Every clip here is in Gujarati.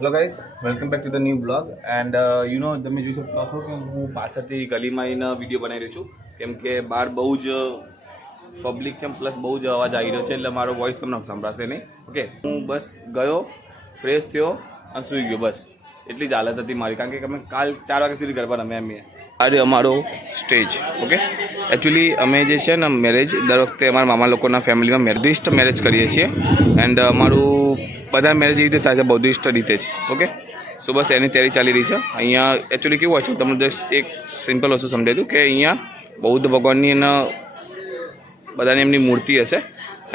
Hello guys, welcome back to the new blog and તમે જોઈ શકતા હશો કે હું પાછળથી ગલીમાં આવીને વિડીયો બનાવી રહ્યો છું કેમ કે બહાર બહુ જ પબ્લિક છે પ્લસ બહુ જ અવાજ આવી રહ્યો છે એટલે મારો વોઇસ તમને સંભળાશે નહીં. ઓકે, હું બસ ગયો, ફ્રેશ થયો અને સૂઈ ગયો, બસ એટલી જ હાલત હતી મારી કારણ કે અમે કાલ 4 વાગ્યા સુધી ગરબા રમ્યા અમે. આજે અમારો સ્ટેજ. ઓકે, એકચ્યુઅલી અમે જે છે ને મેરેજ દર વખતે અમારા મામા લોકોના ફેમિલીમાં બૌદ્ધિસ્ટ મેરેજ કરીએ છીએ એન્ડ અમારું બધા મેરેજ એવી રીતે થાય છે બૌદ્ધિસ્ટ રીતે જ. ઓકે, સો બસ એની તૈયારી ચાલી રહી છે. અહીંયા એકચ્યુઅલી કેવું હોય છે તમને જસ્ટ એક સિમ્પલ વસ્તુ સમજાવી દઉં કે અહીંયા બૌદ્ધ ભગવાનની અને બધાની એમની મૂર્તિ હશે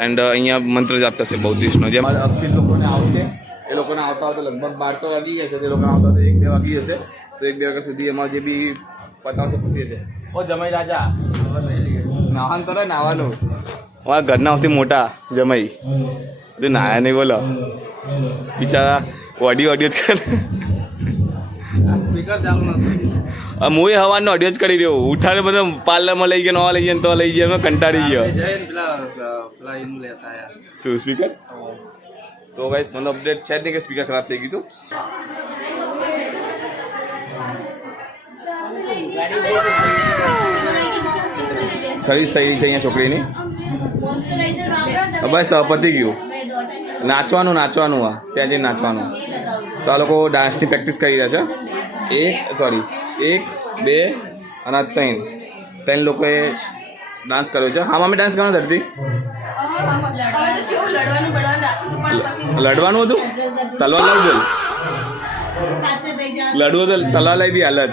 એન્ડ અહીંયા મંત્ર જાપ થશે બૌદ્ધિસ્ટનો. જેમ અક્ષિત લોકોને આવશે એ લોકોને આવતા આવતા લગભગ 12 તો વાગી ગયા છે, તે લોકોને આવતા આવતા 1-2 વાગી જશે. તો 1-2 વાગ્યા સુધી એમાં જે બી પતાવશે પતી છે. ઓ જમાઈ રાજા નાવાનું તો નાવાનું અમારા ઘરના સૌથી મોટા જમાઈ હજુ નાયા નહીં, બોલો બિચારા ઓડિયો જ કરે. હું એ હવાનો ઓડિયો જ કરી રહ્યો, ઉઠાડે બધા પાર્લરમાં લઈ ગયો, નવા લઈ ગયા તો લઈ ગયા, કંટાળી ગયો. શું સ્પીકર? તો ગાઈસ મને અપડેટ છે જ નહીં કે સ્પીકર ખરાબ થઈ ગયું હતું. સર્વિસ થઈ રહી છે અહીંયા છોકરીની. બસ પતી ગયું. નાચવાનું આ ત્યાં જઈને નાચવાનું. તો આ લોકો ડાન્સની પ્રેક્ટિસ કરી રહ્યા છે. 1 2 અને 3 લોકોએ ડાન્સ કર્યો છે. હા મમ્મી ડાન્સ કરવાનો ધરતી લડવાનું હતું. તલવાર લાવ બોલ, લડવું તો તલવાર લઈ દી હાલ જ.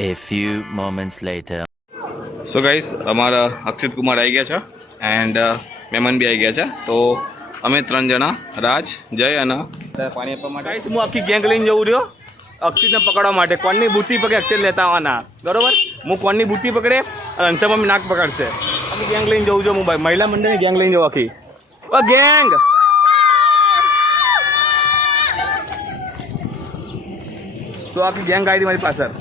A few moments later. So guys, અમારા અક્ષિત કુમાર આવી ગયા છે એન્ડ મહેમાન બી આવી ગયા છે. તો અમે 3 જણા રાજ, જય અને પાણી આપવા માટે. ગાઈસ, હું આખી ગેંગ લઈને જવું રહ્યો અક્ષિતને પકડવા માટે. કોણની બુટ્ટી પકડે અક્ષિત લેતા આવવાના, બરોબર? હું કોણની બુટ્ટી પકડે અને અંશા મમ્મી નાક પકડશે. આખી ગેંગ લઈને જવું છું. હું ભાઈ મહિલા મંડળની ગેંગ લઈને જવું આખી. ઓ ગેંગ, તો આખી ગેંગ આવી હતી મારી પાછળ.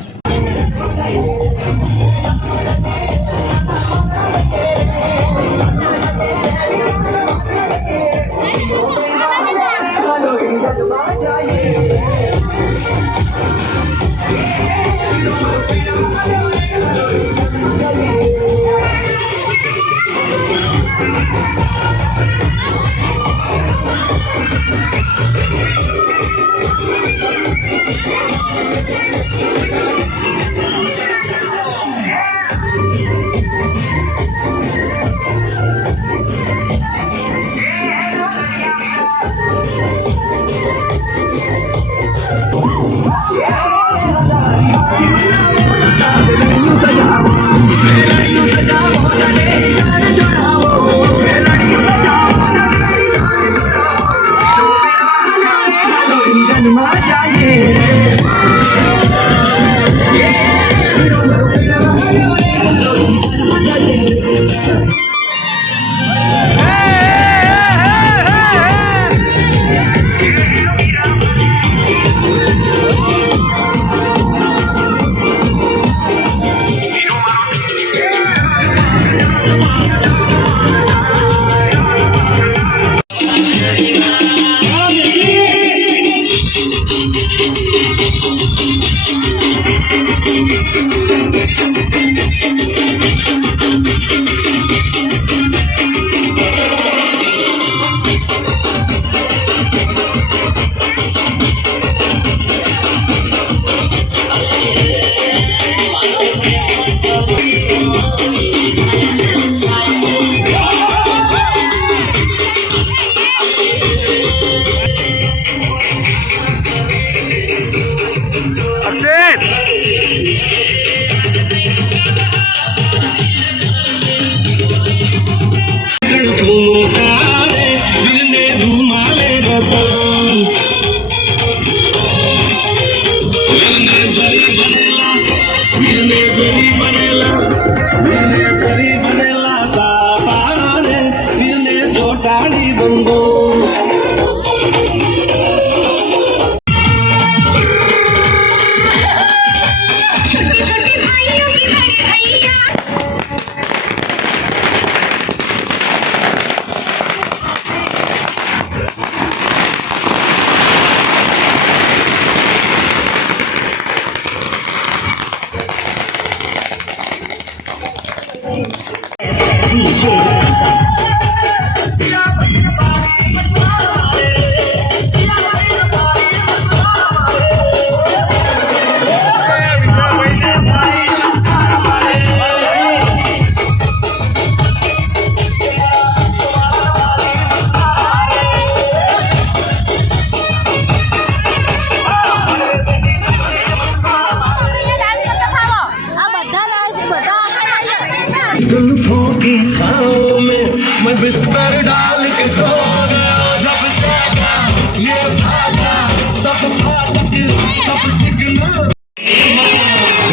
महाकाली बंगो जुल्फों की छाँव में मैं बिस्तर डाल के सो गया जब जागा ये भागा सब फाटक सब सिग्नल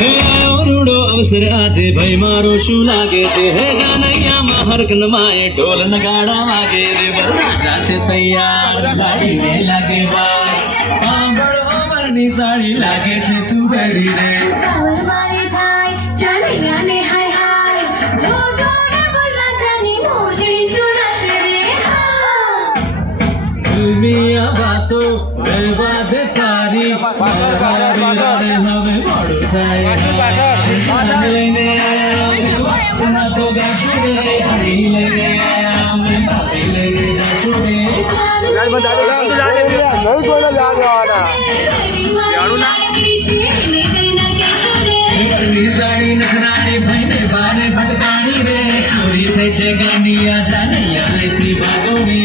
હે ઓરડો અવસર આજે ભાઈ મારો શું લાગે છે હે જાનૈયામાં હરકનમાં એ ઢોલ નગાડા વાગે રે વરરાજા છે તૈયાર લાડીને લાગે વાર સાંભળ અમરની સાડી લાગે છે તું બેડી રે ફિલ્મિયા વાતો વાત તારી હવે મોડું થાય લઈને આયા તો ગાશું રે હરી લઈને આયા અમે ભાભી લઈને જાશું રે સાડી નખરાની ભાઈને બારે ભટકાણી રે ચોરી થઈ છે ગાંડિયા જાનૈયા લેતી ભાગો રે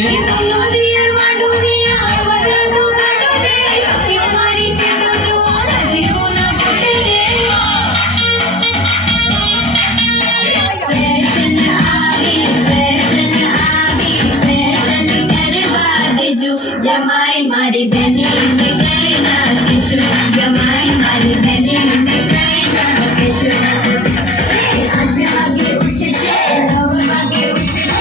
जमाई मारी बहनी ने कहना किशोर जमाई मारी बहनी ने कहना किशोर आगे उठ के आगे उठ के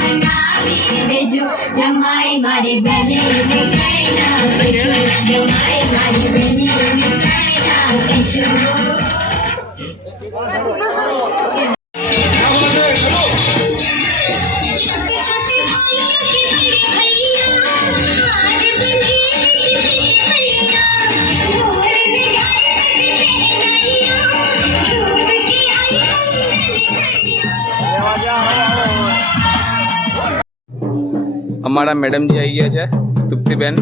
बनावी देजो जमाई मारी बहनी ने कहना किशोर जमाई मारी बहनी ने कहना किशोर અમારા મેડમજી આવી ગયા છે તૃપ્તિબેન.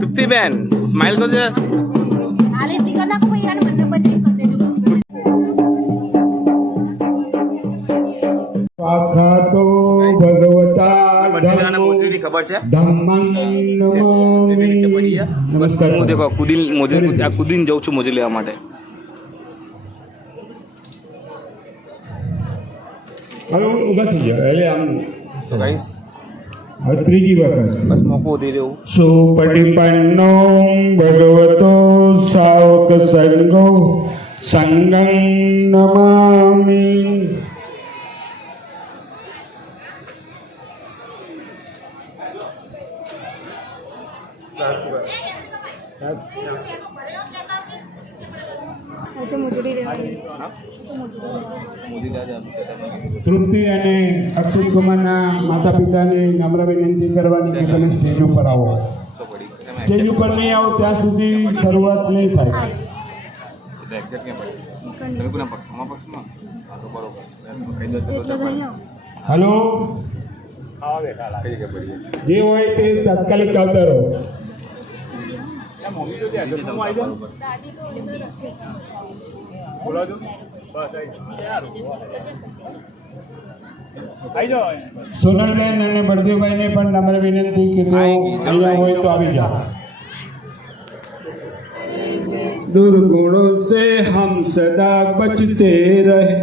તૃપ્તિબેન સ્માઇલ તો જરા. સાખાતો ભગવતા બધાને મોજરીની ખબર છે. ધમ્મં નમામિ. નમસ્કાર. હું દેખો કુદીન મોજરી ત્યાં કુદીન જઉં છું મોજરી લેવા માટે. હવે ઊભા થઈ જાઓ એટલે આમ સો ગાઈસ હવે ત્રીજી વખત બસ મોકો દઈ દેવું. સુપટિપન્નો ભગવતો સાવક સંગો સંગં નમામિ. તૃપ્તિ અને અક્ષિત કુમારના માતા પિતાને નમ્ર વિનંતી કરવાની કે તમે સ્ટેજ ઉપર આવો. સ્ટેજ ઉપર નહીં આવો ત્યાં સુધી શરૂઆત નહીં થાય. હલો, જે હોય તે તાત્કાલિક આવતા રહો. સોનલબેન અને બળદેવભાઈને પણ નમ્ર વિનંતી કે તેઓ અહીંયા હોય તો આવી જાઓ. दुर्गुणों से हम सदा बचते रहे,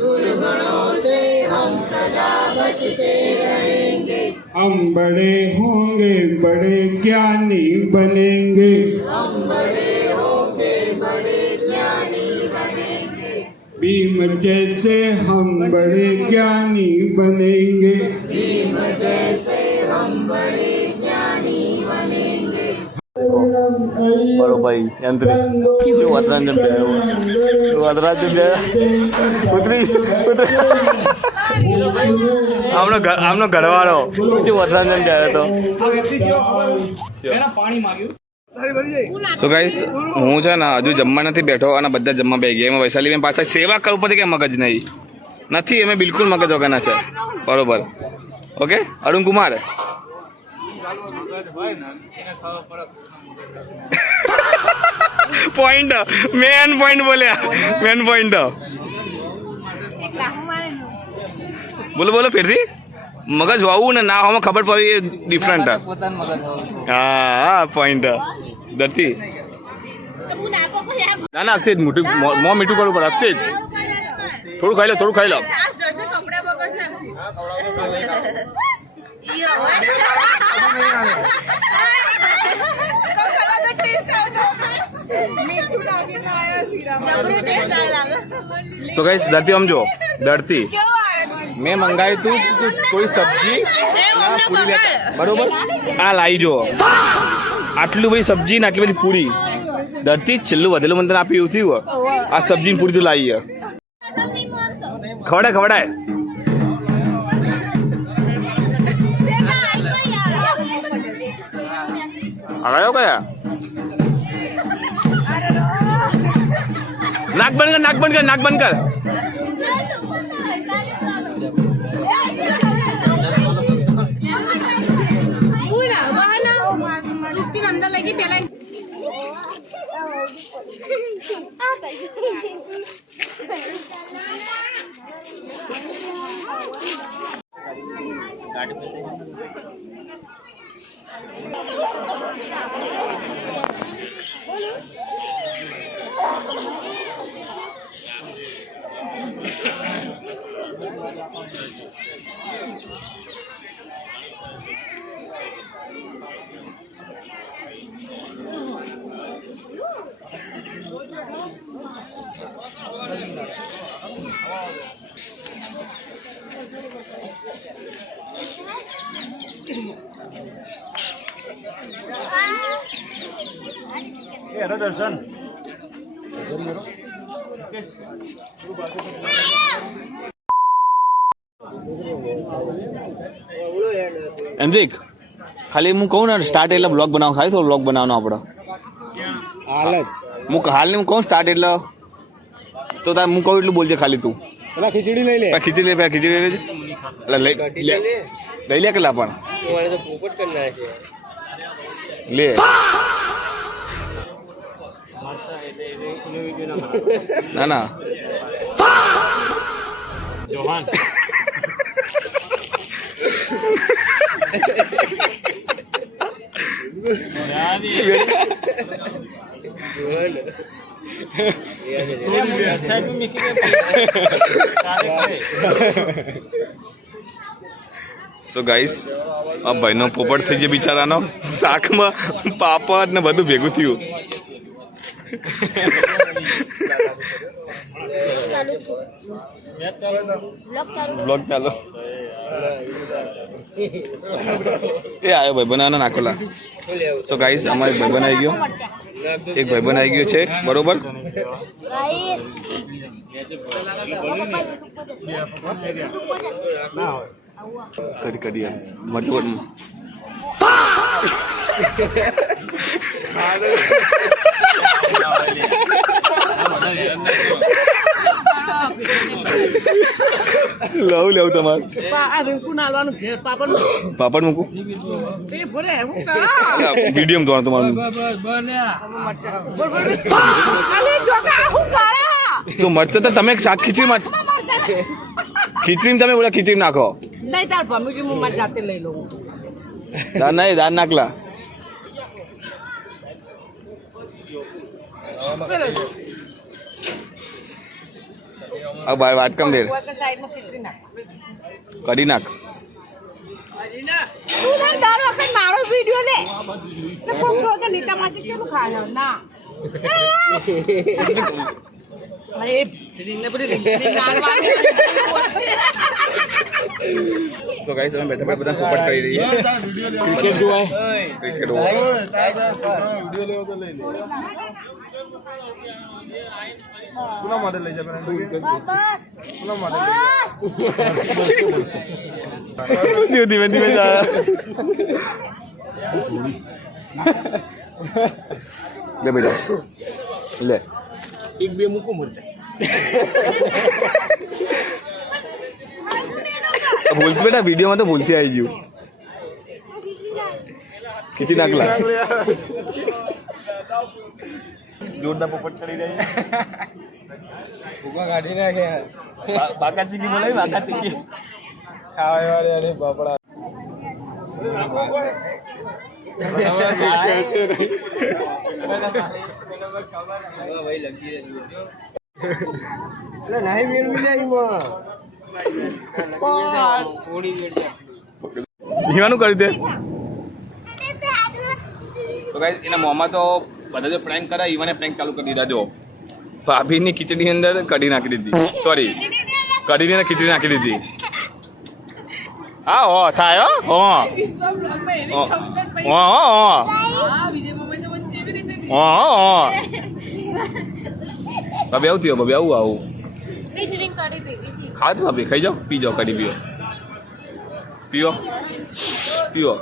दुर्गुणों से हम सदा बचते रहेंगे, हम बड़े होंगे बड़े ज्ञानी बनेंगे, हम बड़े होंगे बड़े ज्ञानी बनेंगे, भीम जैसे हम बड़े ज्ञानी बनेंगे भीम जैसे हम बड़े ज्ञानी बनेंगे। बड़ो भाई यंत्र क्यों वतरांजन पे आया वो वतरांजन पे उतरी उतरी આમનો ઘરવાળો શું વતરાંજન पे आया तो સો ગાઈસ હું છે ને હજુ જમવા નથી બેઠો અને બધા જમવા બેસી ગયા એમાં વૈશાલી બેન પાછા સેવા કરવું પડે કે મગજ નહીં નથી અમે બિલકુલ મગજ વગરના છે બરોબર okay Arun Kumar point main point બોલ્યા મેન પોઈન્ટ બોલો બોલો ફેરથી મગજ હોવું ને ના હોવામાં ખબર પડી ડિફરન્ટ હા પોઈન્ટ ધરતી ના ના અક્ષિત મોટું મોં મીઠું કરવું પડે અક્ષિત થોડું ખાઈ લો થોડું ખાઈ લો સો ગાઈસ ધરતી સમજો ધરતી મેં મંગાવ્યું તું કોઈ સબ્જી પૂરી બરોબર આ લાવી જો આટલું બધી સબ્જી ને આટલી બધી પૂરી ધરતી છેલ્લું વધેલું મને તને આપી એવું થયું આ સબ્જી પૂરી તું લાવી ખવડાય ખવડાય આવ્યો કયા નાક બંધ કર નાક બંધ કર નાક બંધ કર અંદર લગી પેલા દર્શન એમજીક ખાલી હું કહું ને સ્ટાર્ટ એટલે બ્લોગ બનાવો ખાલી થોડો બ્લોગ બનાવવાનો આપણો હું હાલ હું કહું સ્ટાર્ટ એટલે તો તાર હું કહું એટલું બોલજે ખાલી તું ખીચડી લઈ લે ખીચડી લે ખીચડી લઈ લેજે એટલે લઈ લે કેટલા પણ લે ના ના જોહાન સો ગાઈસ આ ભાઈનો પોપટ થઈ ગયો બિચારાનો શાકમાં પાપડ ને બધું ભેગું થયું બ્લોગ ચાલો એ આવ્યો ભાઈ બનાવવાનો નાખોલા સો ગાઈસ અમારો ભાઈ બનાવી ગયો એક ભાઈ બનાવી ગયો છે બરોબર કરી કરી મરચું લવ લેવું તમારે પાપડ મૂકું વિડીયો તમારે તમારું તો મરચો તો તમે શાક ખીચડીમાં તમે બોલા ખીચડી નાખો નહીં તાર ભમી હું મારી જાતે લઈ લઉં દાન નહીં દાન નાખલા अब भाई वाट कम देर करी नाख मारो वीडियो ले नीता माटी केलू खाया ना સો ગાઈસ અમે બેઠા બધા પોપટ કરી રહીએ ક્રિકેટ જોવાય ક્રિકેટ ધીમે ધીમે જા લે બેટા લે એક બે મૂકો મરચા ભૂલથી બેટા વિડીયોમાં તો ભૂલથી આવી ગયું ખીચી નાખલા જોરદાર પોપટ ચડી જાય ભૂકા કાઢી નાખ્યા બાકા ચીકી બોલાય બાકા ચીકી ખાવા વાળે અરે બાપડા નહીં મેળવી જાય હીવાનું કર્યું તે તો ગાઈસ એના મોંમાં તો બધા જો પ્રેન્ક કરે ઈવાને પ્રેન્ક ચાલુ કરી દીધા જો ભાભીની ખીચડી અંદર કઢી નાખી દીધી સોરી કઢીની અંદર ખીચડી નાખી દીધી હા હો થાય હો ભાભી આવું થયો ભાભી આવું આવું ખાવ તો ભાભી ખાઈ જાઓ પી જાઓ કઢી પીઓ પીઓ પીઓ